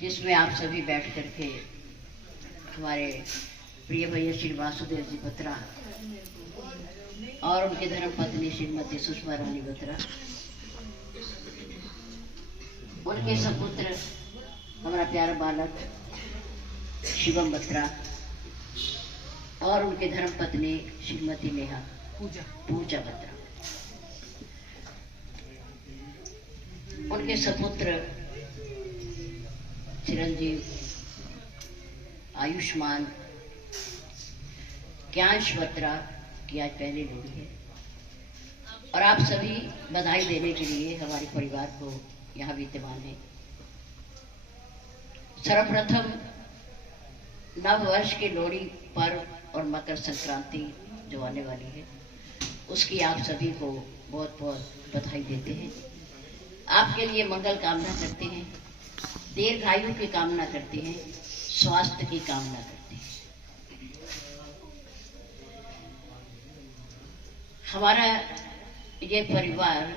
जिसमें आप सभी बैठ करके हमारे प्रिय भैया श्री वासुदेव जी बत्रा और उनके धर्म पत्नी श्रीमती सुषमा रानी बत्रा, उनके सपुत्र हमारा प्यारा बालक शिवम बत्रा और उनके धर्म पत्नी श्रीमती नेहा पूजा बत्रा, उनके सपुत्र चिरंजीव आयुष्मान ज्ञांश बत्रा की आज पहली लोड़ी है और आप सभी बधाई देने के लिए हमारे परिवार को यहाँ विद्यमान है। सर्वप्रथम नव वर्ष की लोड़ी पर्व और मकर संक्रांति जो आने वाली है उसकी आप सभी को बहुत बहुत बधाई देते हैं। आपके लिए मंगल कामना करते हैं, दीर्घायु की कामना करते हैं, स्वास्थ्य की कामना करते हैं। हमारा ये परिवार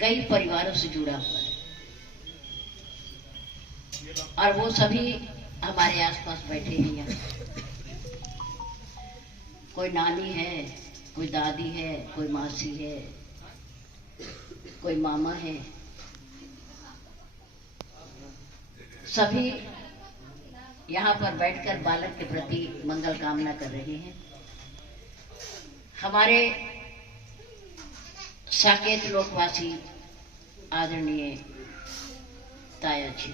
कई परिवारों से जुड़ा हुआ है और वो सभी हमारे आसपास बैठे हैं। यहाँ कोई नानी है, कोई दादी है, कोई मासी है, कोई मामा है, सभी यहाँ पर बैठकर बालक के प्रति मंगल कामना कर रहे हैं। हमारे साकेत लोकवासी आदरणीय ताया जी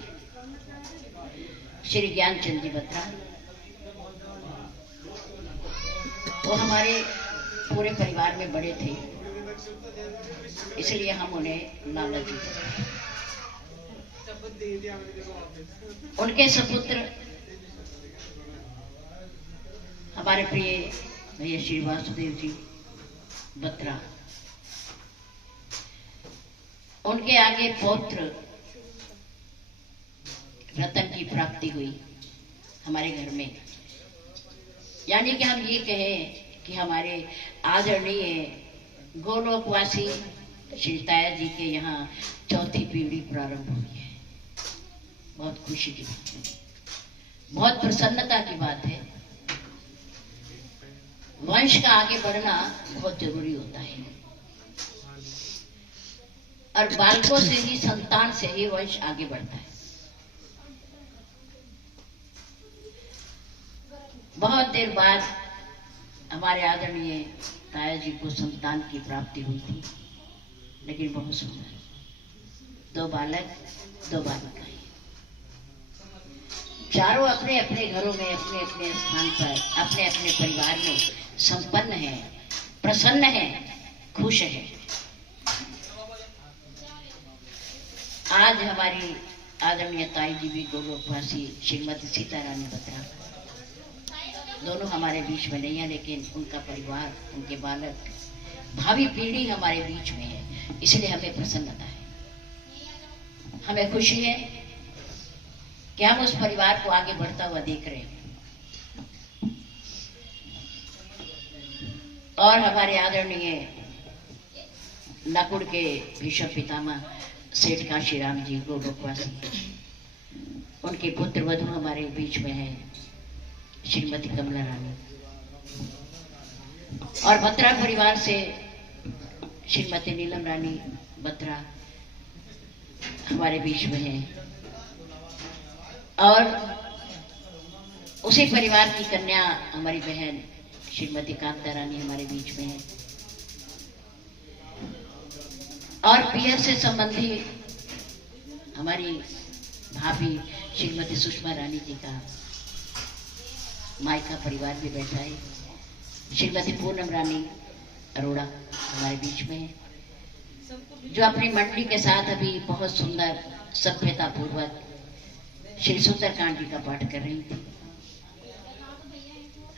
श्री ज्ञानचंद जी बत्रा, वो हमारे पूरे परिवार में बड़े थे, इसलिए हम उन्हें लाला जी कहते हैं। उनके सपुत्र हमारे प्रिय भैया श्री वासुदेव जी बत्रा, उनके आगे पौत्र रतन की प्राप्ति हुई हमारे घर में। यानी कि हम ये कहें कि हमारे आदरणीय गोलोकवासी श्री ताया जी के यहाँ चौथी पीढ़ी प्रारंभ हुई है। बहुत खुशी की बात है, बहुत प्रसन्नता की बात है। वंश का आगे बढ़ना बहुत जरूरी होता है और बालकों से ही, संतान से ही वंश आगे बढ़ता है। बहुत देर बाद हमारे आदरणीय ताया जी को संतान की प्राप्ति हुई थी, लेकिन बहुत सुंदर, 2 बालक 2 बालिकाएं, चारों अपने अपने घरों में, अपने अपने स्थान पर, अपने अपने परिवार में संपन्न है, प्रसन्न है, खुश है। आज हमारी आदरणीय ताई जी भी गोलोकवासी श्रीमती सीता रानी बत्रा दोनों हमारे बीच में नहीं है, लेकिन उनका परिवार, उनके बालक, भावी पीढ़ी हमारे बीच में है, इसलिए हमें प्रसन्नता है, हमें खुशी है कि हम उस परिवार को आगे बढ़ता हुआ देख रहे हैं। और हमारे आदरणीय नकुड़ के भीष्म पितामह सेठ काशीराम जी गोलोकवासी, उनके पुत्र वधू हमारे बीच में है श्रीमती कमला रानी, और बत्रा परिवार से श्रीमती नीलम रानी बत्रा हमारे बीच में है, और उसी परिवार की कन्या हमारी बहन श्रीमती कांता रानी हमारे बीच में है, और पियर से संबंधी हमारी भाभी श्रीमती सुषमा रानी जी का मायका परिवार भी बैठा है। श्रीमती पूनम रानी अरोड़ा हमारे बीच में है, जो अपनी मंडली के साथ अभी बहुत सुंदर सभ्यता पूर्वक श्री सुंदरकांड जी का पाठ कर रही थी।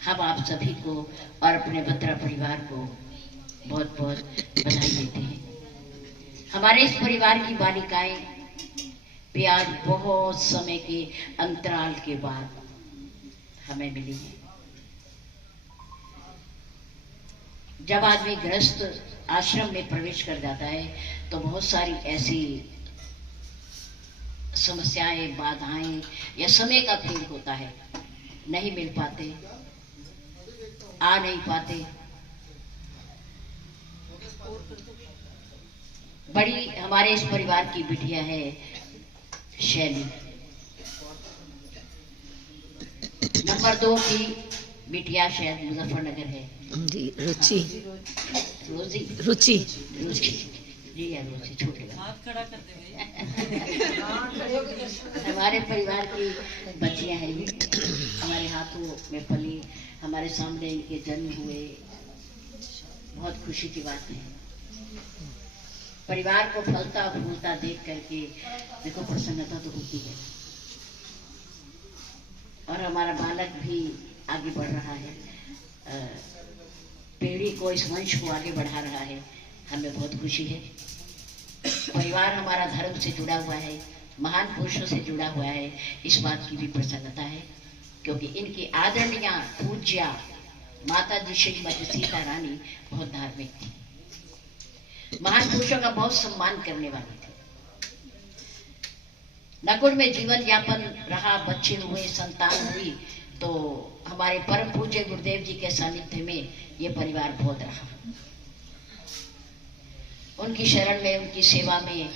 हम आप सभी को और अपने बत्रा परिवार को बहुत बहुत बधाई देते हैं। हमारे इस परिवार की बालिकाएं भी आज बहुत समय के अंतराल के बाद हमें मिली है। जब आदमी गृहस्थ आश्रम में प्रवेश कर जाता है तो बहुत सारी ऐसी समस्याएं, बाधाएं या समय का फेल होता है, नहीं मिल पाते, आ नहीं पाते। बड़ी हमारे इस परिवार की बिटिया है शैली, नंबर 2 की बिटिया शायद मुजफ्फरनगर है जी, रुचि रोजी रुचि रोजी जी या रोजी, छोटे हाथ खड़ा कर दे हमारे परिवार की बच्चियां हैं ये, हमारे हाथों में पली, हमारे सामने इनके जन्म हुए, बहुत खुशी की बात है। परिवार को फलता फूलता देख करके देखो प्रसन्नता तो होती है, और हमारा बालक भी आगे बढ़ रहा है, पीढ़ी को, इस वंश को आगे बढ़ा रहा है, हमें बहुत खुशी है। परिवार हमारा धर्म से जुड़ा हुआ है, महान पुरुषों से जुड़ा हुआ है, इस बात की भी प्रसन्नता है, क्योंकि इनकी आदरणीय पूज्या माता जी श्रीमती सीता रानी बहुत धार्मिक थी, महान पुरुषों का बहुत सम्मान करने वाली थी। नकुल में जीवन यापन रहा, बच्चे हुए, संतान हुई, तो हमारे परम पूज्य गुरुदेव जी के सानिध्य में ये परिवार बहुत रहा। उनकी शरण में, उनकी सेवा में,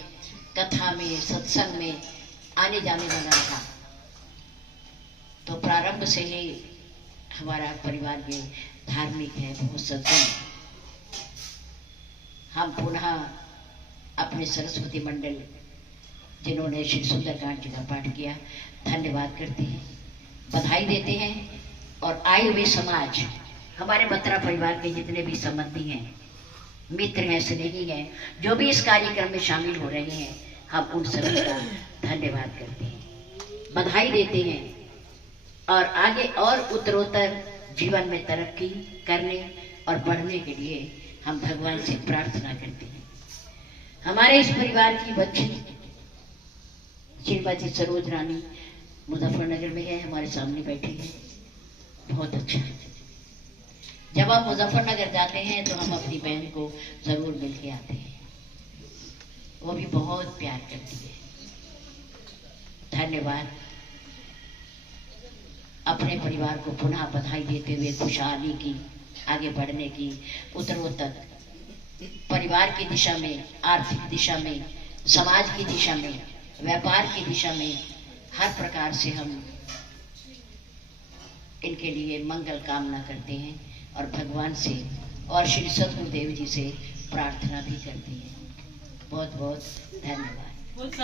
कथा में, सत्संग में आने जाने वाला रहा। तो प्रारंभ से ही हमारा परिवार ये धार्मिक है, बहुत सज्जन है। हम पुनः अपने सरस्वती मंडल जिन्होंने श्री सुंदरकांड जी का पाठ किया, धन्यवाद करते हैं, बधाई देते हैं। और आए हुए समाज, हमारे बत्रा परिवार के जितने भी संबंधी हैं, मित्र हैं, स्नेही हैं, जो भी इस कार्यक्रम में शामिल हो रहे हैं, हम उन सभी का धन्यवाद करते हैं, बधाई देते हैं, और आगे और उत्तरोत्तर जीवन में तरक्की करने और बढ़ने के लिए हम भगवान से प्रार्थना करते हैं। हमारे इस परिवार की बच्ची श्रीमती सरोज रानी मुजफ्फरनगर में है, हमारे सामने बैठी है, बहुत अच्छा है। जब हम मुजफ्फरनगर जाते हैं तो हम अपनी बहन को जरूर मिल के आते हैं, वो भी बहुत प्यार करती है। धन्यवाद। अपने परिवार को पुनः बधाई देते हुए खुशहाली की, आगे बढ़ने की, उत्तरोत्तर परिवार की दिशा में, आर्थिक दिशा में, समाज की दिशा में, व्यापार की दिशा में, हर प्रकार से हम इनके लिए मंगल कामना करते हैं और भगवान से और श्री सद्गुरुदेव जी से प्रार्थना भी करते हैं। बहुत बहुत धन्यवाद।